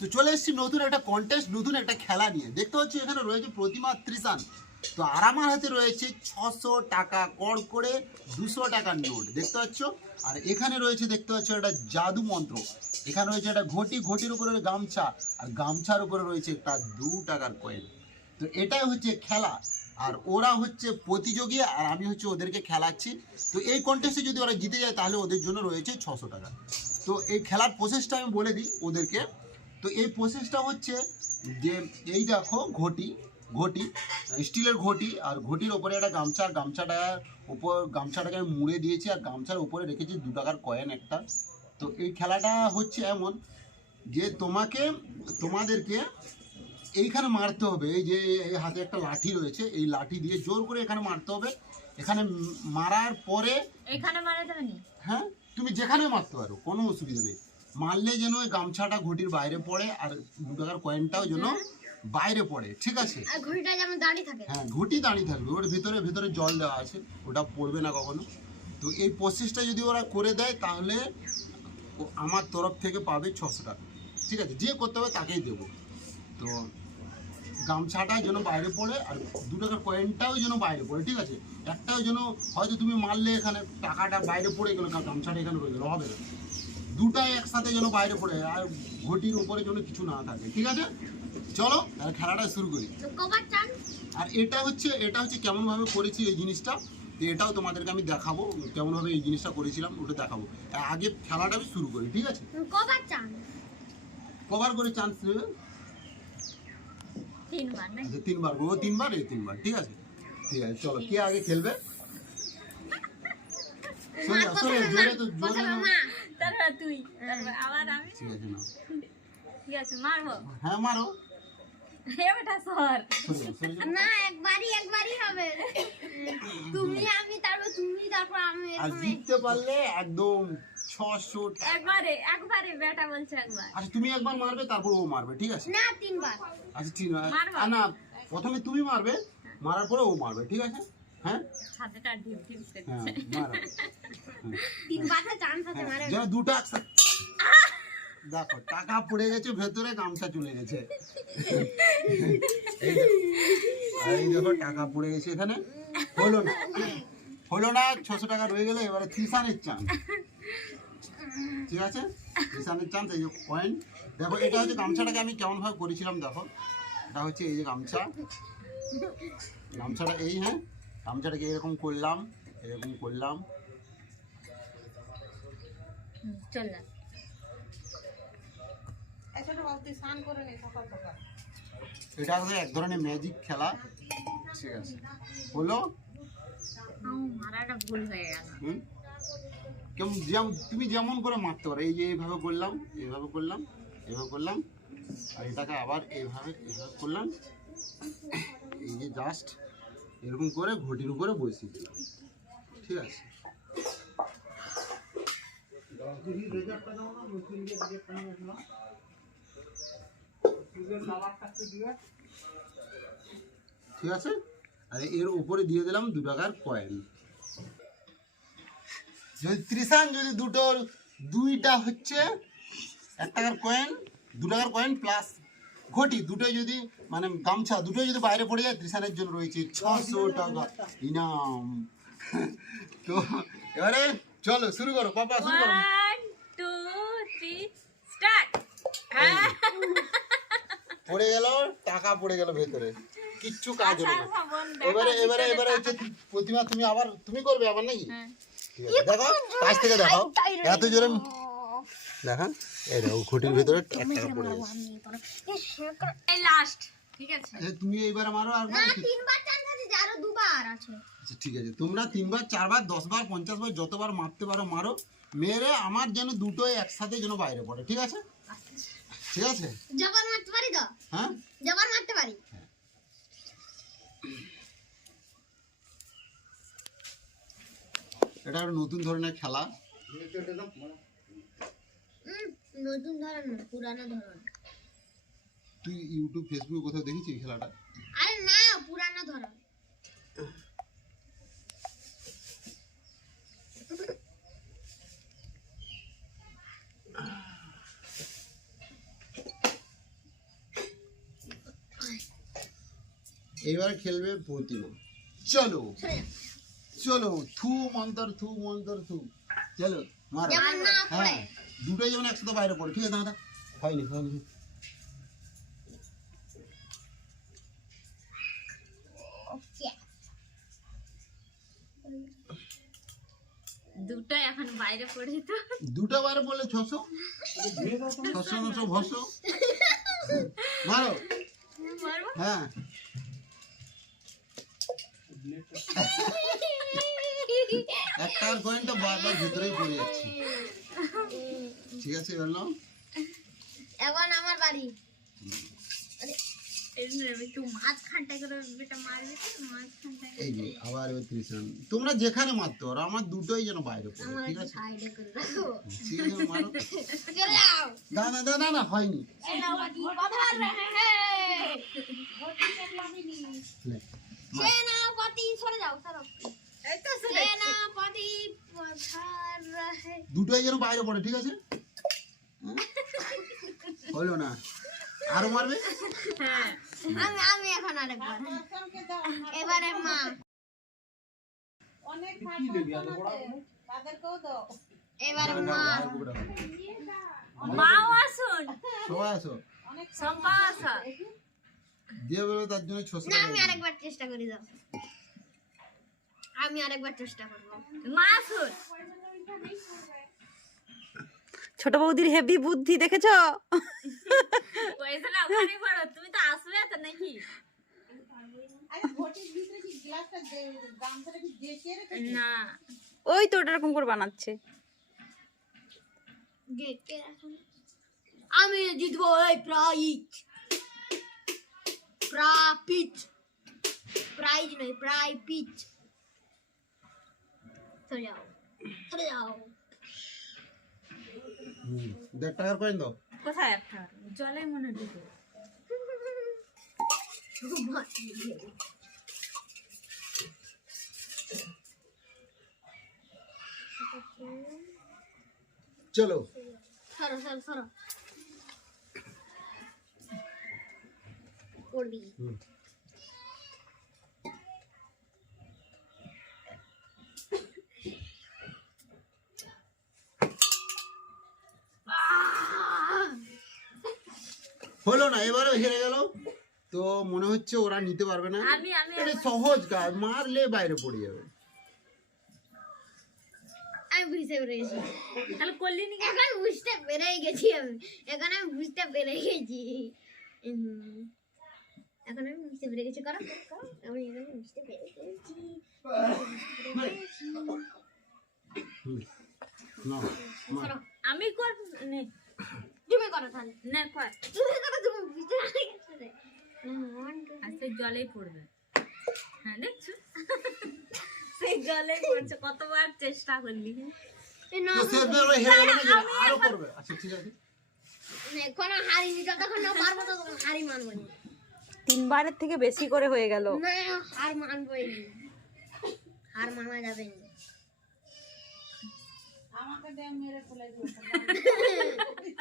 তো চলে এসেছি নতুন একটা কন্টেস্ট নতুন একটা খেলা নিয়ে। দেখতে পাচ্ছি, এখানে রয়েছে প্রতিমা ত্রিশান। তো আর আমার হাতে রয়েছে ছশো টাকা কর করে দুশো টাকার নোট, দেখতে পাচ্ছ? আর এখানে রয়েছে, দেখতে পাচ্ছ, একটা জাদু মন্ত্র। এখানে রয়েছে একটা ঘটি, ঘটির উপরে গামছা, আর গামছার উপরে রয়েছে একটা দু টাকার কয়েন তো এটাই হচ্ছে খেলা। আর ওরা হচ্ছে প্রতিযোগী, আর আমি হচ্ছে ওদেরকে খেলাচ্ছি। তো এই কন্টেস্টে যদি ওরা জিতে যায়, তাহলে ওদের জন্য রয়েছে ছশো টাকা। তো এই খেলার প্রসেসটা আমি বলে দিই ওদেরকে। তো এই প্রসেসটা হচ্ছে যে এই দেখো ঘটি ঘটি স্টিলের ঘটি আর ঘটির ওপরে একটা গামছা আর গামছাটার উপর গামছাটাকে আমি মুড়ে দিয়েছি আর গামছার উপরে রেখেছি দু টাকার কয়েন একটা। তো এই খেলাটা হচ্ছে এমন যে তোমাকে তোমাদেরকে এইখানে মারতে হবে। এই যে এই হাতে একটা লাঠি রয়েছে এই লাঠি দিয়ে জোর করে এখানে মারতে হবে। এখানে মারার পরে এখানে মারা যাবে হ্যাঁ তুমি যেখানে মারতে পারো কোনো অসুবিধা নেই। মারলে যেন ওই গামছাটা ঘটির বাইরে পড়ে আর দু টাকার কয়েনটাও যেন বাইরে পড়ে ঠিক আছে? আর ঘড়িটা যেমন দাঁড়িয়ে থাকে। হ্যাঁ ঘটি দাঁড়িয়ে থাকবে ওর ভিতরে ভিতরে জল দেওয়া আছে ওটা পড়বে না কখনো। তো এই প্রসেসটা যদি ওরা করে দেয় তাহলে আমার তরফ থেকে পাবে ছশো টাকা। ঠিক আছে যে করতে হবে তাকেই দেবো। তো গামছাটা যেন বাইরে পড়ে আর দু টাকার কয়েনটাও যেন বাইরে পড়ে ঠিক আছে? একটাও যেন হয়তো তুমি মারলে এখানে টাকাটা বাইরে পড়ে গেলো গামছাটা এখানে রয়ে গেলো হবে না। দুটাই একসাথে যেন বাইরে পড়ে আর ঘটির উপরে যেন কিছু না থাকে ঠিক আছে? চলো আর খেলাটা শুরু করি। আর এটা হচ্ছে এটা হচ্ছে কেমনভাবে করেছি এই জিনিসটা? এটাও তোমাদেরকে আমি দেখাবো কেমনভাবে এই জিনিসটা করেছিলাম ওটা দেখাবো। আগে খেলাটা আমি শুরু করি ঠিক আছে? কবার কভার করে চান্স নেবে? তিনবার না? আচ্ছা তিনবার ও তিনবার? এ তিনবার ঠিক আছে? ঠিক আছে চলো কে আগে খেলবে? জোরে তো জোরে না। তুই। আবার আমি? ঠিক আছে না ঠিক আছে মারবো? হ্যাঁ মারো। এ সর। সরে যাও, সরে যাও। না একবারই একবারই হবে। তুমি আমি তারপর তুমি তারপর আমি আর জিততে পারলে একদম ছশো একবারে একবারে বেটা বলছে একবার। আচ্ছা তুমি একবার মারবে তারপর ও মারবে ঠিক আছে? না তিনবার। আচ্ছা না প্রথমে তুমি মারবে মারার পরে ও মারবে ঠিক আছে? হ্যাঁ? ঢিপ ঢিপ হ্যাঁ আছে হ্যাঁ, দুটো একসাথে দেখো টাকা পড়ে গেছে ভেতরে গামছা চলে গেছে। এই দেখো। টাকা পড়ে গেছে এখানে। হলো না। হলো না ছশো টাকা রয়ে গেলে এবারে ত্রিশানের চান ঠিক আছে? ত্রিশানের চান্স এই যে কয়েন দেখো এটা হচ্ছে গামছাটাকে আমি কেমন ভাবে করেছিলাম দেখো। এটা হচ্ছে এই যে গামছা। গামছাটা এই হ্যাঁ? গামছাটাকে এরকম করলাম এরকম করলাম। চল না। এটা হচ্ছে এক ধরনের ম্যাজিক খেলা। ঠিক আছে। হলো? আউ, মারাটা ভুল হয়ে গেল। হুম? কেমন যেমন তুমি যেমন করে মারতে পারো এই যে এইভাবে করলাম এইভাবে করলাম এইভাবে করলাম আর এটাকে আবার এইভাবে এইভাবে করলাম। এই যে জাস্ট এরকম করে ঘটির উপরে বসিয়ে দিলাম। ঠিক আছে? ঠিক আছে? আর এর উপরে দিয়ে দিলাম দু টাকার কয়েন যদি ত্রিশান, যদি দুটোর দুইটা হচ্ছে এক টাকার কয়েন দু টাকার কয়েন প্লাস ঘটি, দুটোই যদি মানে গামছা, দুটোই যদি বাইরে পড়ে যায়, ত্রিশানের জন্য রয়েছে ছশো টাকা। ইনাম। তো এবারে চলো শুরু করো পাপা শুরু করো। ওয়ান টু থ্রি স্টার্ট পড়ে গেল টাকা পড়ে গেল ভেতরে। কিচ্ছু কাজ হলো আচ্ছা, দেখো, এবারে এবারে এবারে হচ্ছে। প্রতিমা তুমি আবার তুমি করবে আবার নাকি? হ্যাঁ। দেখো কাছ থেকে দেখাও। এত জোরে দেখা এই দেখো ঘটির ভিতরে টাকা পড়ে গেছে। এই লাস্ট ঠিক আছে? আচ্ছা তুমি এইবার মারো আর না তিনবার চান্স আছে আরও দুবার আছে। আচ্ছা ঠিক আছে। তোমরা তিনবার চারবার দশবার পঞ্চাশ বার যতবার মারতে পারো মারো। মেরে আমার যেন দুটোই একসাথে যেন বাইরে পড়ে ঠিক আছে? ঠিক আছে? জবার মারতে পারি তো? হ্যাঁ? জবার মারতে পারি? এটা নতুন ধরনের খেলা। নতুন ধরন না পুরানো ধরন তুই ইউটিউব ফেসবুকে কোথাও দেখেছিস খেলাটা? আরে না পুরানো ধরন। এবার খেলবে প্রতিমা। চলো চলো থু মন্তর থু মন্তর থু। চলো মারো। হ্যাঁ দুটোই যেমন একসাথে বাইরে পড়ে। ঠিক আছে দাদা হয়নি হয়নি। দুটো এখন বাইরে পড়ে তো। দুটো বাইরে পড়লে ছশো? ছশো নশো ভশো মারো। হ্যাঁ। এক টাকার কয়েনটা বারবার ভিতরেই পড়ে যাচ্ছে। ঠিক আছে নাও। এখন আমার বাড়ি। এই জন্য একটু মাঝখানটা করে বেটা মারবে তো মাঝখানটা এই যে আবার এবার তোমরা যেখানে মারতে পারো আমার দুটোই যেন বাইরে পড়ে ঠিক আছে? না না না না হয়নি। হ্যাঁ দুটোই যেন বাইরে পড়ে ঠিক আছে? হ্যাঁ? হলো না। আরও মারবে? হ্যাঁ। আমি আমি এখন আরেকবার। এবারে মা। এবারে মা। মাও আসুন। সবাই আসো। সম্পা আসা। দিয়ে বেরোবে তার জন্য ছশো না আমি। আরেকবার চেষ্টা করি দাও। আমি আরেকবার চেষ্টা করব। মা আসুন। ছোট বৌদির হেভি বুদ্ধি দেখেছ? পয়সা না ওখানে পড়ো তুমি তো আসবে তো নাকি? না। ওই তো ওটা এরকম করে বানাচ্ছে। আমি জিতবো এই প্রাইজ প্রাপিচ প্রাইজ নয় প্রাই পিচ সরে যাও সরে যাও। দেড় টাকার কয়েন দাও। কোথায় একটা জলে মনে ঢুকে চলো। সরো সরো সরো। করবি হুম। হলো না এবারও হেরে গেল। তো মনে হচ্ছে ওরা নিতে পারবে না। আমি আমি এটা সহজ কাজ মারলে বাইরে পড়ে যাবে। আমি বুঝতে পেরেছি। তাহলে করলি নি এখন বুঝতে পেরে গেছি আমি। এখন আমি বুঝতে পেরে গেছি। এখন আমি বুঝতে পেরে গেছি। করো করো। আমি এখন বুঝতে পেরে গেছি। করো। আমি কর নে। তুমি করো তাহলে? না কর। তুমি করো তুমি বুঝতে পেরে গেছো রে one, two, আজকে জলেই পড়বে। হ্যাঁ দেখছ? সেই জলে পড়ছে। কতবার চেষ্টা করলি। এই না, তো সে এবার হেরে গেল না যে আরও করবে আচ্ছা ঠিক আছে। এখন হারিনি। যতক্ষণ না পারব ততক্ষণ হারি মানবো না। তিনবারের থেকে বেশি করে হয়ে গেল। না হার মানবোই না। হার মানা যাবে না।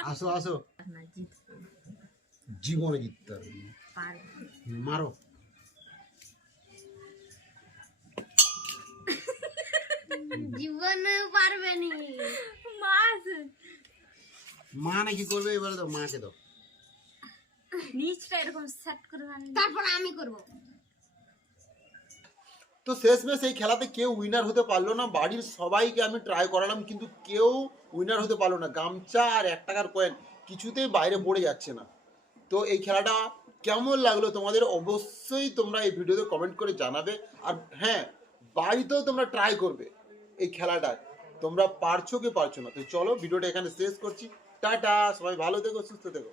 আসো আসো। না জিত জীবনে জিততে হবে। মারো। জীবনে পারবে নি। মাছ। মা নাকি করবে এবারে দাও মাকে দাও। নিচটা এরকম সেট করে তারপর আমি করব। তো শেষমেশ এই খেলাতে কেউ উইনার হতে পারল না। বাড়ির সবাইকে আমি ট্রাই করালাম, কিন্তু কেউ উইনার হতে পারল না। গামছা আর এক টাকার কয়েন কিছুতেই বাইরে পড়ে যাচ্ছে না। তো এই খেলাটা কেমন লাগল তোমাদের? অবশ্যই তোমরা এই ভিডিওতে কমেন্ট করে জানাবে। আর হ্যাঁ বাড়িতেও তোমরা ট্রাই করবে এই খেলাটা। তোমরা পারছ কি পারছ না? তো চলো ভিডিওটা এখানে শেষ করছি। টাটা, সবাই ভালো থেকো, সুস্থ থেকো।